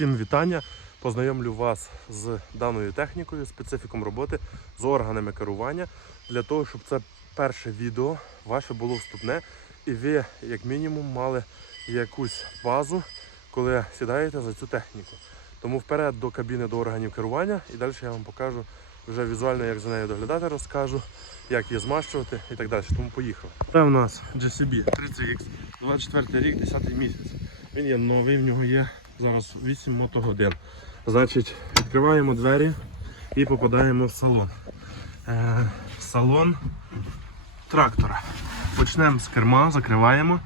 Всім вітання. Познайомлю вас з даною технікою, специфіком роботи, з органами керування, для того, щоб це перше відео ваше було вступне, і ви, як мінімум, мали якусь базу, коли сідаєте за цю техніку. Тому вперед до кабіни до органів керування, і далі я вам покажу вже візуально, як за нею доглядати, розкажу, як її змащувати і так далі. Тому поїхали. Це в нас GCB 30X, 24 рік, 10 місяць. Він є новий, в нього є зараз 8 мотогодин. Значить, відкриваємо двері і попадаємо в салон. Е, салон трактора. Почнемо з керма, закриваємо.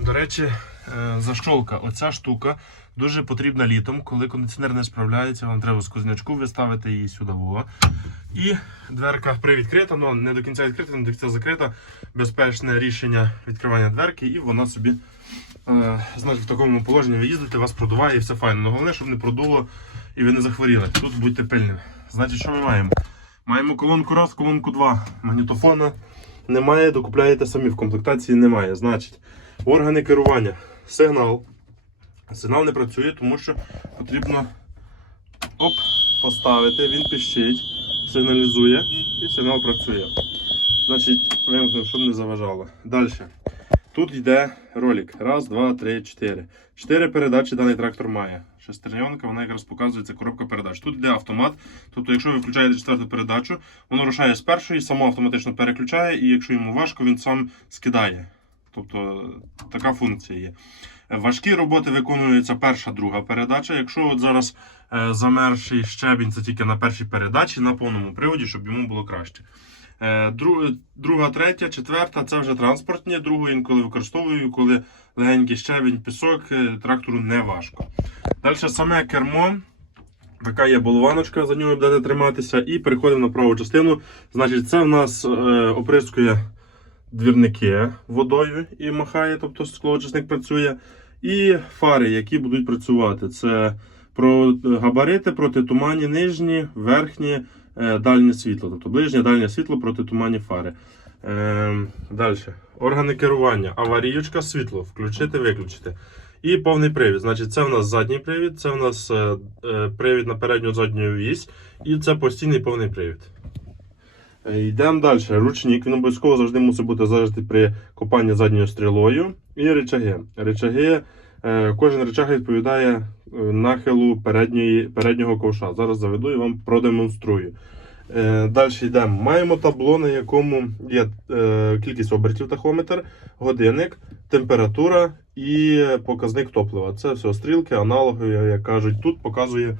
До речі, е, защолка, оця штука дуже потрібна літом, коли кондиціонер не справляється, вам треба з кузнячку виставити її сюди. Во. І дверка привідкрита, але не до кінця відкрита, не до кінця закрита. Безпечне рішення відкривання дверки, і вона собі, е, значить, в такому положенні ви їздите, вас продуває і все файно. Но головне, щоб не продуло і ви не захворіли. Тут будьте пильними. Значить, що ми маємо? Маємо колонку раз, колонку 2. Магнітофона немає, докупляєте самі, в комплектації немає. Значить, органи керування. Сигнал. Сигнал не працює, тому що потрібно оп, поставити, він пищить, сигналізує і сигнал працює. Значить, вимкнув, щоб не заважало. Далі. Тут йде ролик. Раз, два, три, чотири. Чотири передачі даний трактор має. Шестерньонка, вона якраз показує, це коробка передач. Тут йде автомат. Тобто, якщо ви включаєте четверту передачу, воно рушає з першої, само автоматично переключає, і якщо йому важко, він сам скидає. Тобто така функція є. Важкі роботи виконується перша, друга передача. Якщо от зараз е, замерший щебінь, це тільки на першій передачі, на повному приводі, щоб йому було краще. Е, дру- Друга, третя, четверта це вже транспортні. Другу інколи використовую, коли легенький щебінь, пісок, е, трактору не важко. Далі саме кермо. Така є болваночка, за нього будете триматися, і переходимо на праву частину. Значить, це в нас е, оприскує двірники водою і махає, тобто склоочисник працює. І фари, які будуть працювати. Це про габарити протитуманні нижні, верхні, е, дальнє світло. Тобто ближнє, дальнє світло протитуманні фари. Е, далі. Органи керування. Аварійочка, світло. Включити, виключити. І повний привід. Значить, це в нас задній привід, це в нас е, е, привід на передню задню вісь, і це постійний повний привід. Е, Йдемо далі. Ручник. Він обов'язково завжди мусить бути зажатий при копанні задньою стрілою. І речаги. Речаги. Е, Кожен речаг відповідає е, нахилу передньої, переднього ковша. Зараз заведу і вам продемонструю. Е, Далі йдемо. Маємо табло, на якому є кількість обертів тахометр, годинник, температура і показник топлива. Це все стрілки, аналоги, як кажуть. Тут показує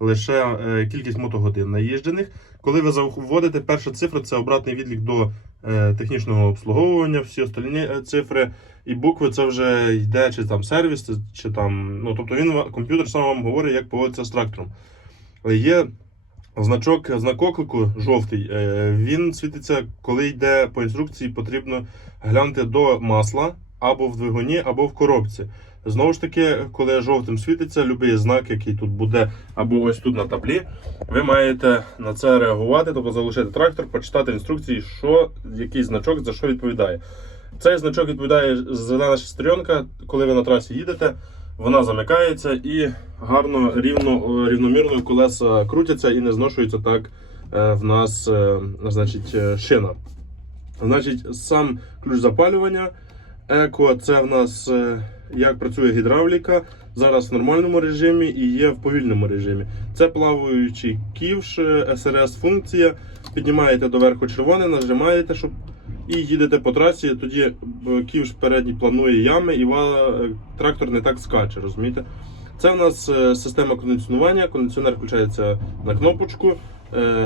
лише кількість мотогодин наїжджених. Коли ви вводите перша цифра, це обратний відлік до технічного обслуговування, всі остальні цифри і букви це вже йде чи там сервіс, чи там. Ну тобто він комп'ютер сам вам говорить, як поводитися з трактором. Але Є значок знак оклику жовтий. е, Він світиться, коли йде по інструкції, потрібно глянути до масла або в двигуні, або в коробці. Знову ж таки, коли жовтим світиться, будь-який знак, який тут буде, або ось тут на таблі, ви маєте на це реагувати, тобто залишити трактор, почитати інструкції, що який значок за що відповідає. Цей значок відповідає зелена шестеренка, коли ви на трасі їдете, вона замикається і гарно, рівно, рівномірно колеса крутяться і не зношується так е, в нас е, значить, е, шина. Значить, сам ключ запалювання. Еко це в нас е, як працює гідравліка. Зараз в нормальному режимі і є в повільному режимі. Це плаваючий ківш, СРС функція. Піднімаєте доверху червоне, нажимаєте, щоб і їдете по трасі. Тоді е, ківш передній планує ями, і е, трактор не так скаче. Розумієте? Це в нас е, система кондиціонування. Кондиціонер включається на кнопочку,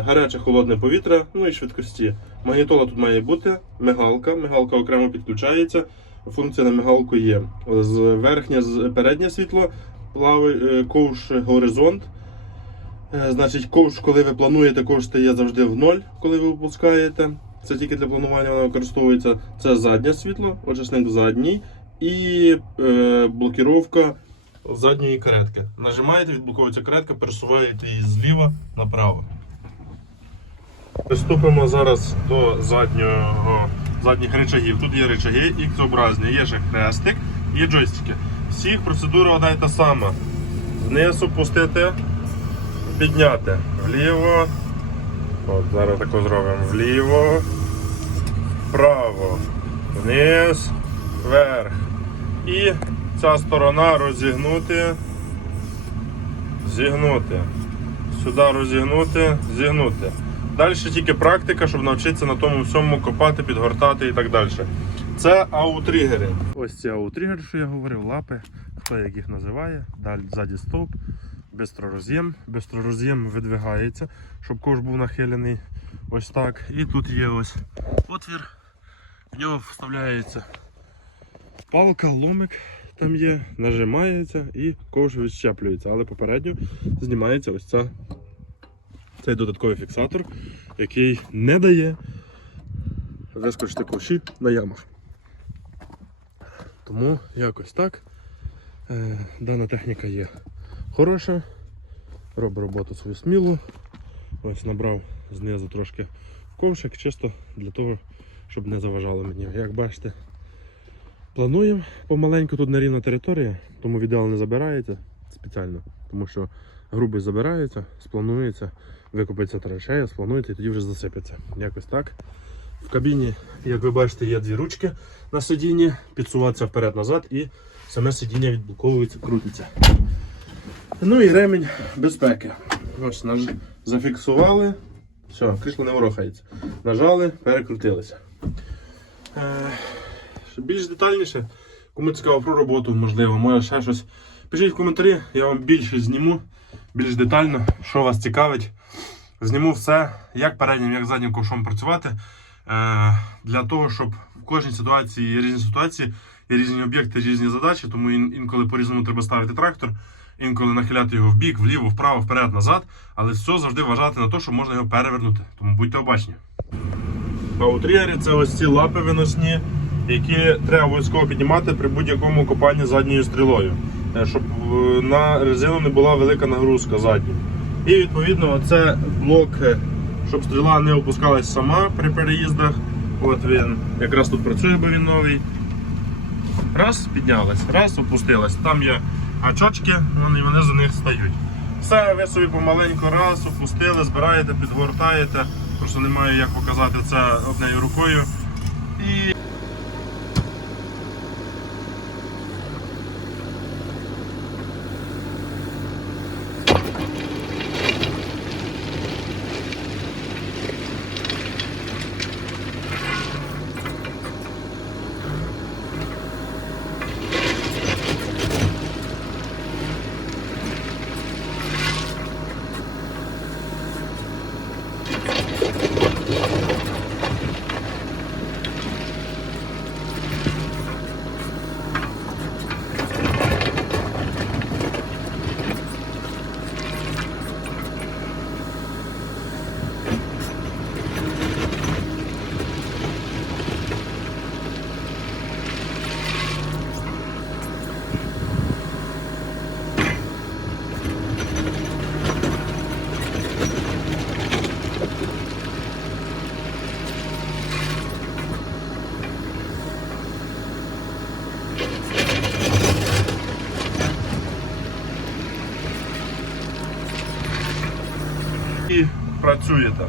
гаряче холодне повітря, ну і швидкості. Магнітола тут має бути, мигалка. Мигалка окремо підключається. Функція на мигалку є. З верхнє, переднє світло, ковш горизонт. Значить, ковш, коли ви плануєте, ковш стає завжди в ноль, коли ви опускаєте. Це тільки для планування вона використовується. Це заднє світло, очисник задній і е, блокіровка задньої каретки. Нажимаєте, відблоковується каретка, пересуваєте її зліва направо. Приступимо зараз до заднього, задніх речагів. Тут є речаги X-образні, є ще хрестик, є джойстики. Всіх процедура одна і та сама. вниз опустити, підняти. Вліво. От, зараз тако зробимо. Вліво, вправо, вниз, вверх. І ця сторона розігнути, зігнути. Сюди розігнути, зігнути. Далі тільки практика, щоб навчитися на тому всьому копати, підгортати і так далі. Це аутригери. Ось ці аутригери, що я говорив, лапи, хто як їх називає. Далі ззаді стовп, бистророз'єм. Бистророз'єм видвигається, щоб кош був нахилений. Ось так. І тут є ось отвір. В нього вставляється палка, ломик там є, нажимається і ковш відщеплюється. Але попередньо знімається ось ця, цей додатковий фіксатор, який не дає вискочити ковші на ямах. Тому якось так. Е, дана техніка є хороша, робить роботу свою смілу. Ось набрав знизу трошки в ковшик, чисто для того, щоб не заважало мені. Як бачите, плануємо помаленьку тут нерівна територія, тому відео не забирається спеціально, тому що грубий забирається, спланується, викопається траншея, спланується і тоді вже засипеться. Якось так. В кабіні, як ви бачите, є дві ручки на сидінні, підсуватися вперед-назад і саме сидіння відблоковується, крутиться. Ну і ремінь безпеки. Ось наж... зафіксували. Все, крісло не ворохається. Нажали, перекрутилися. Е, більш детальніше, кому цікаво про роботу, можливо, може ще щось. Пишіть в коментарі, я вам більше зніму, більш детально, що вас цікавить. Зніму все, як переднім, як заднім ковшом працювати. Е, для того, щоб в кожній ситуації є різні ситуації, є різні об'єкти, різні задачі, тому ін- інколи по-різному треба ставити трактор, інколи нахиляти його в бік, вліво, вправо, вперед, назад, але все завжди вважати на те, що можна його перевернути. Тому будьте обачні. Аутрігери це ось ці лапи виносні, які треба обов'язково піднімати при будь-якому копанні задньою стрілою, е, щоб е, на резину не була велика нагрузка задню. І відповідно це блок, щоб стріла не опускалась сама при переїздах. От він якраз тут працює, бо він новий. Раз, піднялась, раз, опустилась. Там є гачочки, вони, вони за них стають. Все, ви собі помаленьку раз опустили, збираєте, підгортаєте. Просто не маю як показати це однією рукою. І працюєте.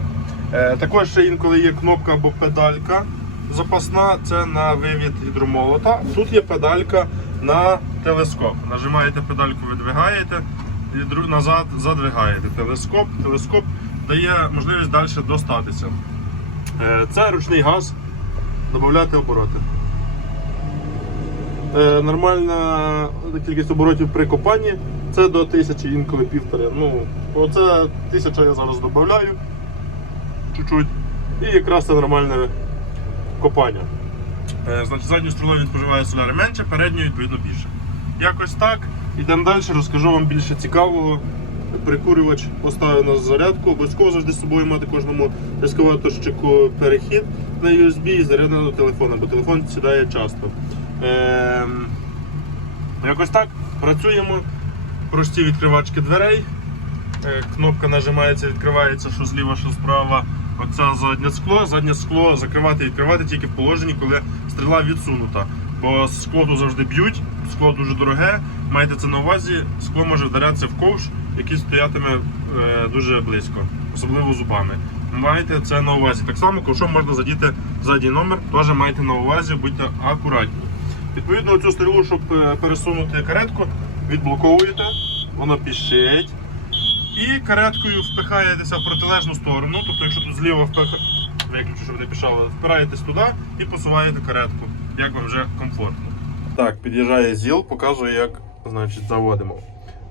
Також ще інколи є кнопка або педалька запасна, це на вивід гідромолота. Тут є педалька на телескоп. Нажимаєте педальку, видвигаєте і назад задвигаєте. Телескоп, телескоп дає можливість далі достатися. Е, це ручний газ, додати обороти. Е, нормальна кількість оборотів при копанні це до тисячі, інколи півтори. Ну, оце тисяча я зараз додаю чуть-чуть. І якраз це нормальне копання. Е, значить, задню стрілою він споживає соляри менше, передньою відповідно більше. Якось так. Ідемо далі, розкажу вам більше цікавого. Прикурювач поставив на зарядку. Обов'язково завжди з собою мати кожному ескаваторщику перехід на USB і зарядне до телефона, бо телефон сідає часто. Ем, якось так. Працюємо. Прості відкривачки дверей. Е, Кнопка нажимається, відкривається, що зліва, що справа. Оце заднє скло. Заднє скло закривати і відкривати тільки в положенні, коли стріла відсунута. Бо скло тут завжди б'ють, скло дуже дороге. Майте це на увазі, скло може вдарятися в ковш, який стоятиме е, дуже близько, особливо зубами. Майте це на увазі. Так само ковшом можна задіти задній номер, теж майте на увазі, будьте акуратні. Відповідно, цю стрілу, щоб е, пересунути каретку, відблоковуєте, воно піщить. І кареткою впихаєтеся в протилежну сторону. Тобто, якщо тут зліва впиха... виключу, щоб не пішало, впираєтесь туди і посуваєте каретку, як вам вже комфортно. Так, під'їжджає ЗІЛ, показує, як значить, заводимо.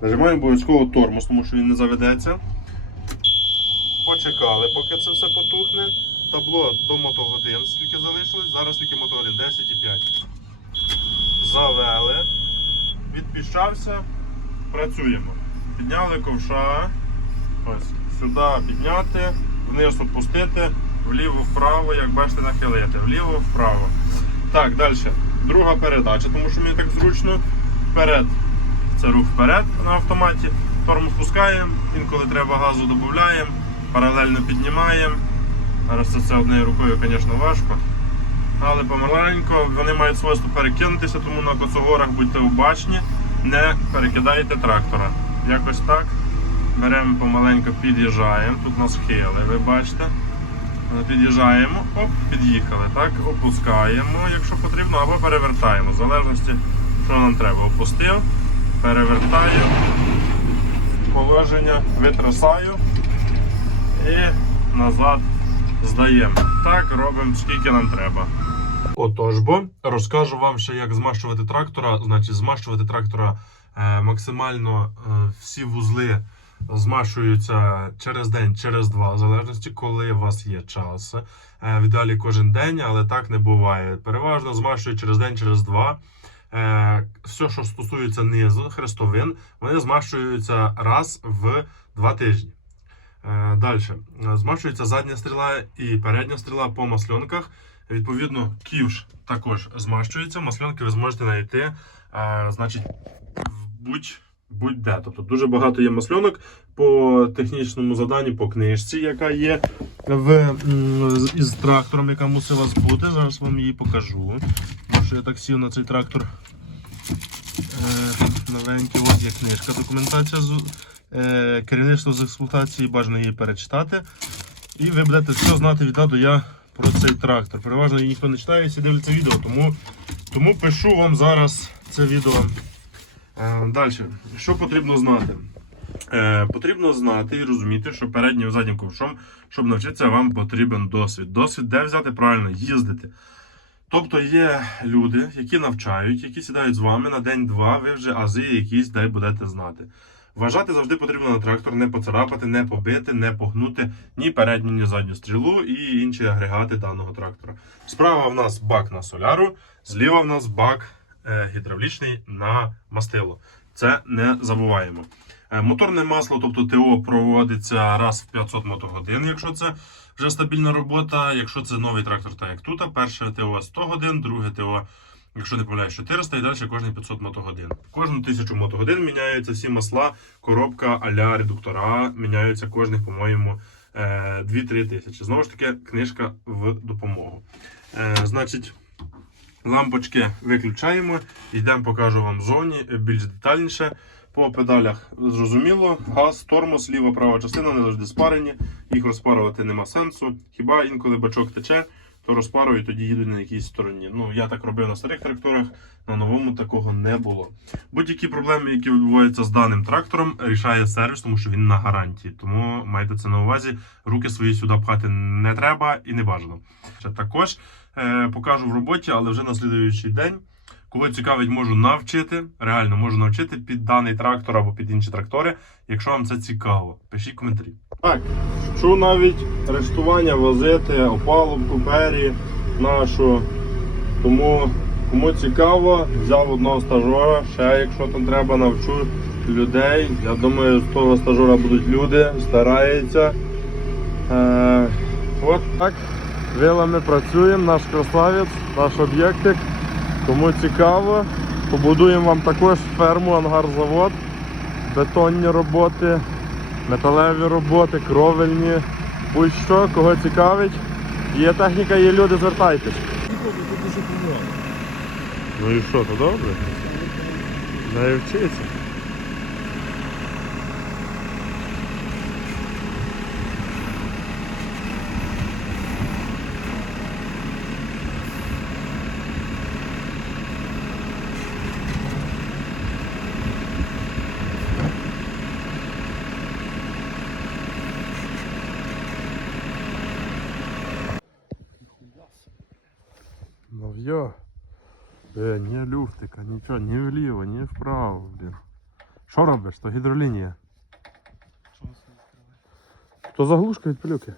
Нажимаємо обов'язково тормоз, тому що він не заведеться. Почекали, поки це все потухне. Табло до мотогодин, скільки залишилось, зараз скільки мотогодин 10,5. Завели, відпіщався, працюємо. Підняли ковша. Ось, сюди підняти, вниз опустити, вліво-вправо, як бачите, нахилити, вліво-вправо. Так, далі. Друга передача, тому що мені так зручно. Вперед. Це рух вперед на автоматі. Тормоз пускаємо, інколи треба газу додаємо, паралельно піднімаємо. Зараз це все однією рукою, звісно, важко. Але помаленько вони мають свойство перекинутися, тому на коцогорах будьте обачні, не перекидайте трактора. Якось так. Беремо помаленько, під'їжджаємо. Тут нас хили, ви бачите. Під'їжджаємо, оп, під'їхали. Так, опускаємо, якщо потрібно, або перевертаємо, в залежності, що нам треба. Опустив, перевертаю, положення витрясаю і назад здаємо. Так робимо скільки нам треба. Отож бо розкажу вам ще, як змащувати трактора. Значить, змащувати трактора е, максимально е, всі вузли змащуються через день, через два, в залежності, коли у вас є час. Е, в ідеалі кожен день, але так не буває. Переважно змащую через день, через два. Е, все, що стосується низу, хрестовин, вони змащуються раз в два тижні. Е, Далі. Змащується задня стріла і передня стріла по масльонках. Відповідно, ківш також змащується. Масльонки ви зможете знайти е, значить, будь- будь-де. Тобто дуже багато є масльонок по технічному заданню, по книжці, яка є в, із трактором, яка мусила бути. Зараз вам її покажу. Тому я так сів на цей трактор. Е, новенький, от є книжка, документація з е, керівництво з експлуатації, бажано її перечитати. І ви будете все знати від А до Я про цей трактор. Переважно ніхто не читає, всі дивляться відео, тому, тому пишу вам зараз це відео. Е, далі, що потрібно знати? Е, потрібно знати і розуміти, що переднім і заднім ковшом, щоб навчитися, вам потрібен досвід. Досвід, де взяти правильно їздити. Тобто є люди, які навчають, які сідають з вами на день-два, ви вже ази якісь дай будете знати. Вважати завжди потрібно на трактор, не поцарапати, не побити, не погнути ні передню, ні задню стрілу і інші агрегати даного трактора. Справа в нас бак на соляру, зліва в нас бак е, гідравлічний на мастило. Це не забуваємо. Е, Моторне масло, тобто ТО, проводиться раз в 500 мотогодин, якщо це вже стабільна робота. Якщо це новий трактор, так як тут, перше ТО 100 годин, друге ТО, якщо не помиляюсь, 400 і далі кожні 500 мотогодин. Кожну 1000 мотогодин міняються всі масла, коробка, аля, редуктора міняються кожних, по-моєму, е, 2-3 тисячі. Знову ж таки, книжка в допомогу. Е, Значить. Лампочки виключаємо, йдемо, покажу вам зоні е, більш детальніше. По педалях зрозуміло, газ, тормоз, ліва, права частина не завжди спарені, їх розпарувати нема сенсу. Хіба інколи бачок тече, то розпарую, тоді їду на якійсь стороні. Ну, я так робив на старих тракторах, на новому такого не було. Будь-які проблеми, які відбуваються з даним трактором, рішає сервіс, тому що він на гарантії. Тому майте це на увазі. Руки свої сюди пхати не треба і не бажано. Також е, покажу в роботі, але вже на слідуючий день. Кого цікавить, можу навчити. Реально можу навчити під даний трактор або під інші трактори, якщо вам це цікаво. Пишіть коментарі. Так, що навіть рештування возити, опалубку, пері нашу. Тому кому цікаво, взяв одного стажора, ще якщо там треба, навчу людей. Я думаю, з того стажора будуть люди, стараються. Е, от так. Вилами працюємо, наш красавець, наш об'єктик. Кому цікаво, побудуємо вам також ферму, ангар-завод, бетонні роботи, металеві роботи, кровельні, будь-що, кого цікавить. Є техніка, є люди, звертайтесь. Ну і що, то добре? Не вчиться. Е, ні люфтика, нічого, ні вліво, ні вправо, блін. Що робиш? То гідролінія. То заглушка від пилюки.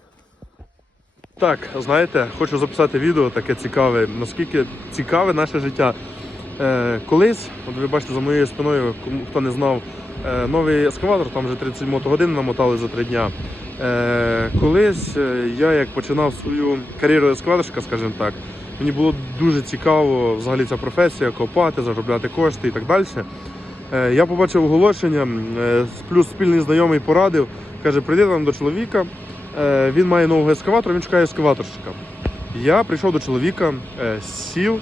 Так, знаєте, хочу записати відео таке цікаве, наскільки цікаве наше життя. Е, колись, от ви бачите за моєю спиною, хто не знав, е, новий ескаватор, там вже 30 мотогодин намотали за 3 дня. Е, колись е, я як починав свою кар'єру ескаваторщика, скажімо так, мені було дуже цікаво взагалі ця професія, копати, заробляти кошти і так далі. Е, я побачив оголошення, е, плюс спільний знайомий порадив, каже, прийди там до чоловіка, е, він має нового ескаватора, він шукає ескаваторщика. Я прийшов до чоловіка, сів,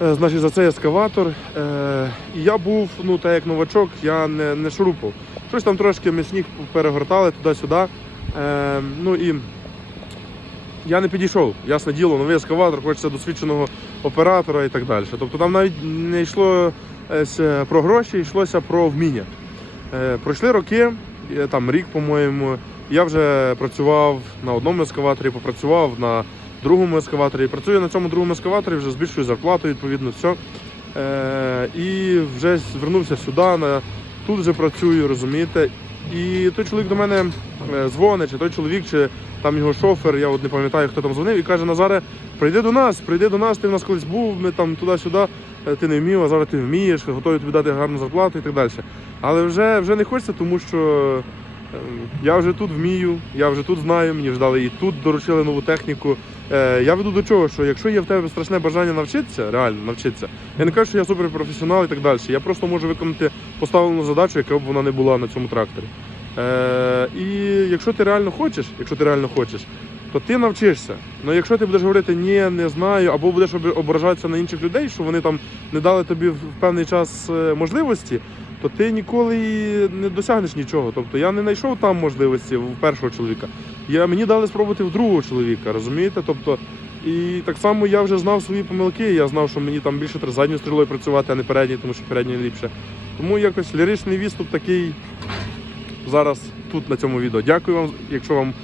значить, за цей ескаватор. І я був, ну, так як новачок, я не, не шурупав. Щось там трошки ми сніг перегортали туди-сюди. Ну і я не підійшов. Ясне діло, новий ескаватор, хочеться досвідченого оператора і так далі. Тобто там навіть не йшло е, про гроші, йшлося про вміння. Е, Пройшли роки, е, там рік, по-моєму. Я вже працював на одному ескаваторі, попрацював на другому ескаваторі. Працюю на цьому другому ескаваторі, вже збільшую зарплату, відповідно, все. І вже звернувся сюди, на, тут вже працюю, розумієте. І той чоловік до мене е, дзвонить, чи той чоловік, чи там його шофер, я от не пам'ятаю, хто там дзвонив, і каже: Назаре, прийди до нас, прийди до нас, ти в нас колись був, ми там туди-сюди, е, ти не вмів, а зараз ти вмієш, готові тобі дати гарну зарплату і так далі. Але вже, вже не хочеться, тому що е, я вже тут вмію, я вже тут знаю, мені вже дали і тут доручили нову техніку. Е, Я веду до чого, що якщо є в тебе страшне бажання навчитися, реально навчитися, я не кажу, що я суперпрофесіонал і так далі. Я просто можу виконати поставлену задачу, яка б вона не була на цьому тракторі. Е, і якщо ти реально хочеш, якщо ти реально хочеш, то ти навчишся. Ну якщо ти будеш говорити ні, не знаю, або будеш ображатися на інших людей, що вони там не дали тобі в певний час е, можливості, то ти ніколи не досягнеш нічого. Тобто я не знайшов там можливості в першого чоловіка. Я, мені дали спробувати в другого чоловіка, розумієте? Тобто, і так само я вже знав свої помилки. Я знав, що мені там більше треба задньою стрілою працювати, а не передньою, тому що передній ліпше. Тому якось ліричний відступ такий зараз тут на цьому відео. Дякую вам, якщо вам,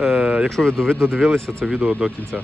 е, якщо ви додивилися це відео до кінця.